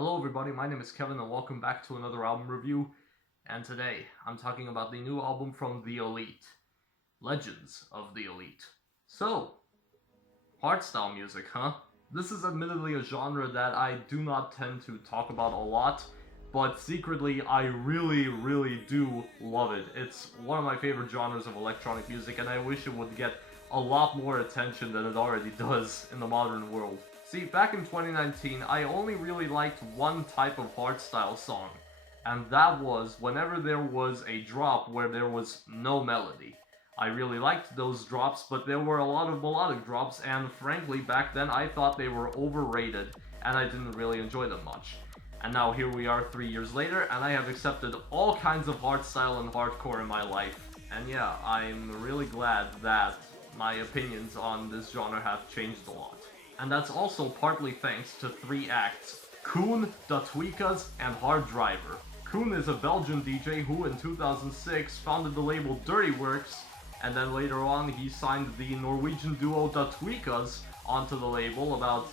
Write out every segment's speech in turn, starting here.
Hello everybody, my name is Kevin and welcome back to another album review. And today, I'm talking about the new album from The Elite. Legends of The Elite. So, hardstyle music, huh? This is admittedly a genre that I do not tend to talk about a lot, but secretly I really do love it. It's one of my favorite genres of electronic music and I wish it would get a lot more attention than it already does in the modern world. See, back in 2019, I only really liked one type of hardstyle song, and that was whenever there was a drop where there was no melody. I really liked those drops, but there were a lot of melodic drops, and frankly, back then I thought they were overrated, and I didn't really enjoy them much. And now here we are 3 years later, and I have accepted all kinds of hardstyle and hardcore in my life. And yeah, I'm really glad that my opinions on this genre have changed a lot. And that's also partly thanks to 3 acts: Coone, Tweekaz, and Hard Driver. Coone is a Belgian DJ who in 2006 founded the label Dirty Works, and then later on he signed the Norwegian duo Tweekaz onto the label about,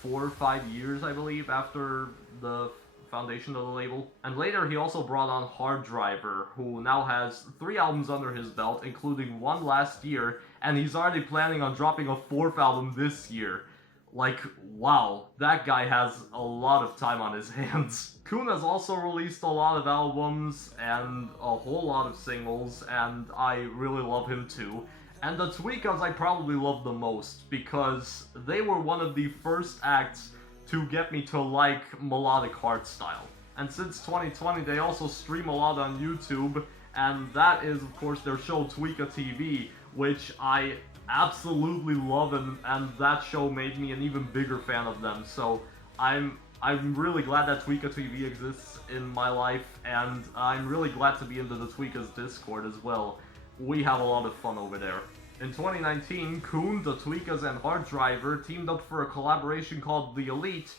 4 or 5 years I believe after the foundation of the label. And later he also brought on Hard Driver, who now has 3 albums under his belt, including one last year, and he's already planning on dropping a 4th album this year. Like, wow, that guy has a lot of time on his hands. Coone has also released a lot of albums and a whole lot of singles, and I really love him too. And the Tweekaz I probably love the most, because they were one of the first acts to get me to like melodic hardstyle. And since 2020 they also stream a lot on YouTube, and that is of course their show Tweekaz TV, which I absolutely love, and that show made me an even bigger fan of them. So I'm really glad that Tweekaz TV exists in my life, and I'm really glad to be into the Tweekaz Discord as well. We have a lot of fun over there. In 2019, Coone, the Tweekaz, and Hard Driver teamed up for a collaboration called The Elite,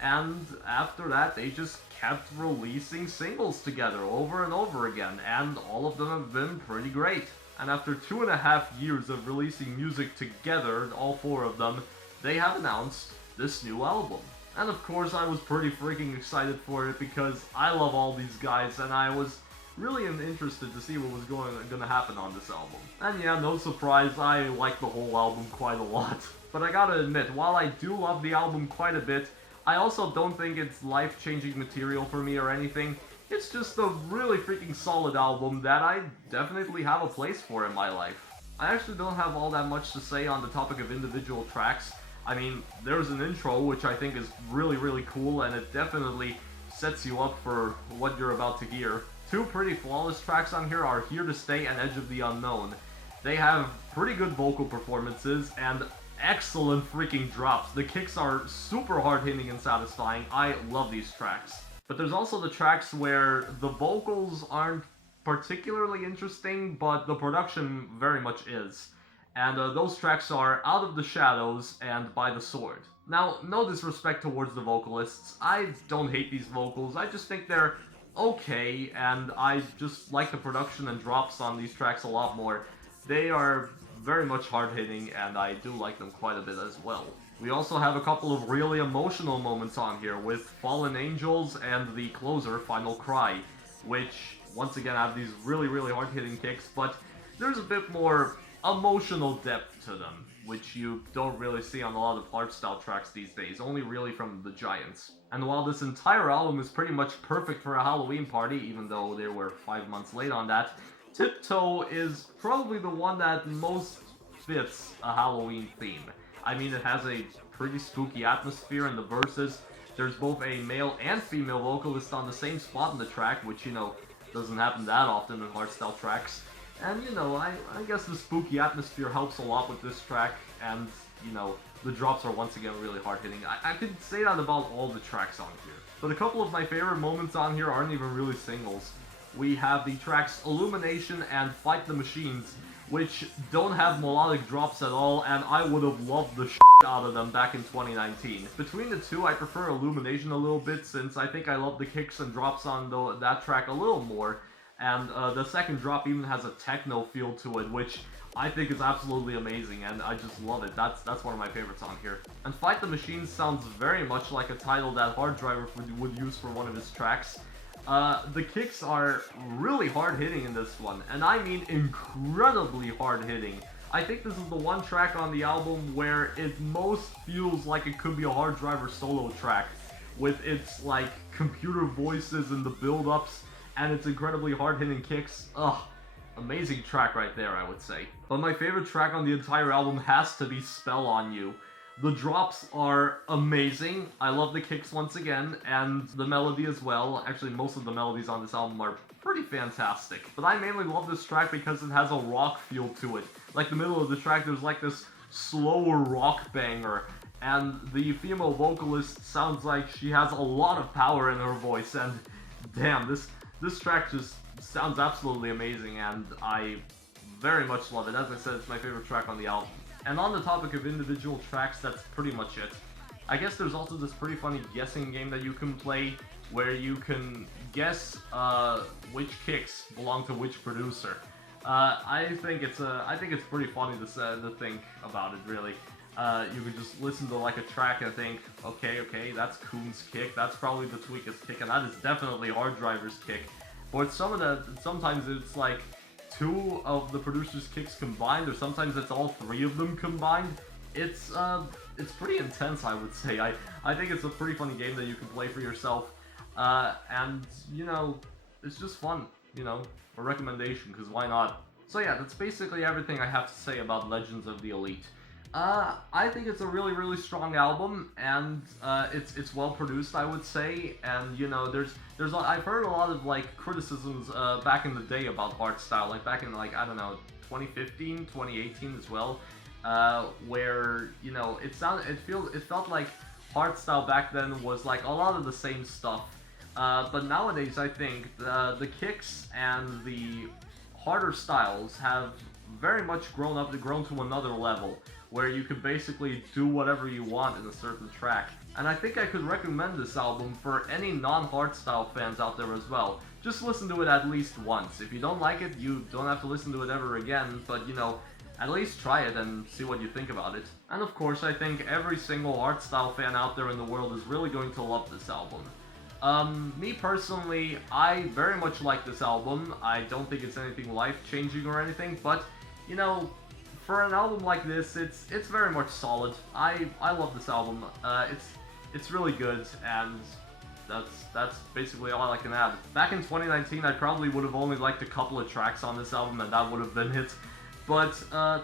and after that they just kept releasing singles together over and over again, and all of them have been pretty great. And after 2.5 years of releasing music together, all 4 of them, they have announced this new album. And of course I was pretty freaking excited for it because I love all these guys and I was really interested to see what was gonna happen on this album. And yeah, no surprise, I like the whole album quite a lot. But I gotta admit, while I do love the album quite a bit, I also don't think it's life-changing material for me or anything. It's just a really freaking solid album that I definitely have a place for in my life. I actually don't have all that much to say on the topic of individual tracks. I mean, there's an intro which I think is really cool, and it definitely sets you up for what you're about to hear. 2 pretty flawless tracks on here are Here to Stay and Edge of the Unknown. They have pretty good vocal performances and excellent freaking drops. The kicks are super hard-hitting and satisfying. I love these tracks. But there's also the tracks where the vocals aren't particularly interesting, but the production very much is. And those tracks are Out of the Shadows and By the Sword. Now, no disrespect towards the vocalists. I don't hate these vocals. I just think they're okay, and I just like the production and drops on these tracks a lot more. They are very much hard-hitting, and I do like them quite a bit as well. We also have a couple of really emotional moments on here with Fallen Angels and the closer, Final Cry, which once again have these really hard-hitting kicks, but there's a bit more emotional depth to them, which you don't really see on a lot of hardstyle tracks these days, only really from the Giants. And while this entire album is pretty much perfect for a Halloween party, even though they were 5 months late on that, Tiptoe is probably the one that most fits a Halloween theme. I mean, it has a pretty spooky atmosphere in the verses. There's both a male and female vocalist on the same spot in the track, which, doesn't happen that often in hardstyle tracks. And, I guess the spooky atmosphere helps a lot with this track, and, the drops are once again really hard-hitting. I could say that about all the tracks on here. But a couple of my favorite moments on here aren't even really singles. We have the tracks Illumination and Fight the Machines, which don't have melodic drops at all, and I would have loved the shit out of them back in 2019. Between the 2, I prefer Illumination a little bit, since I think I love the kicks and drops on that track a little more, and the second drop even has a techno feel to it, which I think it's absolutely amazing, and I just love it. That's one of my favorites on here. And Fight the Machine sounds very much like a title that Hard Driver would use for one of his tracks. The kicks are really hard-hitting in this one, and I mean incredibly hard-hitting. I think this is the one track on the album where it most feels like it could be a Hard Driver solo track, with its, like, computer voices and the build-ups, and its incredibly hard-hitting kicks. Ugh. Amazing track right there, I would say. But my favorite track on the entire album has to be Spell on You. The drops are amazing. I love the kicks once again, and the melody as well. Actually, most of the melodies on this album are pretty fantastic. But I mainly love this track because it has a rock feel to it. Like the middle of the track, there's like this slower rock banger, and the female vocalist sounds like she has a lot of power in her voice, and damn, this track just sounds absolutely amazing, and I very much love it. As I said, it's my favorite track on the album. And on the topic of individual tracks, that's pretty much it. I guess there's also this pretty funny guessing game that you can play, where you can guess which kicks belong to which producer. I think it's pretty funny to think about it, really. You could just listen to like a track and think, okay, that's Coone's kick, that's probably the Tweekaz kick, and that is definitely Hard Driver's kick. Or sometimes it's like two of the producer's kicks combined, or sometimes it's all three of them combined. It's pretty intense, I would say. I think it's a pretty funny game that you can play for yourself, and you know, it's just fun. You know, a recommendation, because why not? So yeah, that's basically everything I have to say about Legends of the Elite. I think it's a really, really strong album, and it's well produced, I would say. And you know, I've heard a lot of like criticisms back in the day about art style, like back in like, I don't know, 2015, 2018 as well, where you know it felt like art style back then was like a lot of the same stuff. But nowadays, I think the kicks and the harder styles have very much grown to another level, where you can basically do whatever you want in a certain track. And I think I could recommend this album for any non-hardstyle fans out there as well. Just listen to it at least once. If you don't like it, you don't have to listen to it ever again, but you know, at least try it and see what you think about it. And of course, I think every single hardstyle fan out there in the world is really going to love this album. Me personally, I very much like this album. I don't think it's anything life-changing or anything, but you know, for an album like this, it's very much solid. I love this album. It's really good, and that's basically all I can add. Back in 2019, I probably would have only liked a couple of tracks on this album, and that would have been it. But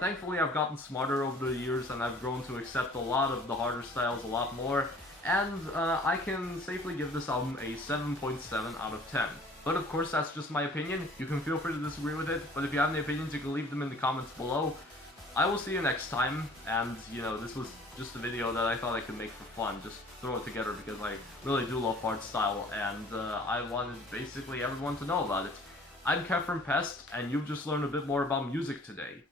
thankfully, I've gotten smarter over the years, and I've grown to accept a lot of the harder styles a lot more. And I can safely give this album a 7.7 out of 10. But of course, that's just my opinion. You can feel free to disagree with it, but if you have any opinions, you can leave them in the comments below. I will see you next time, and you know, this was just a video that I thought I could make for fun, just throw it together because I really do love hardstyle, and I wanted basically everyone to know about it. I'm Kev from Pest, and you've just learned a bit more about music today.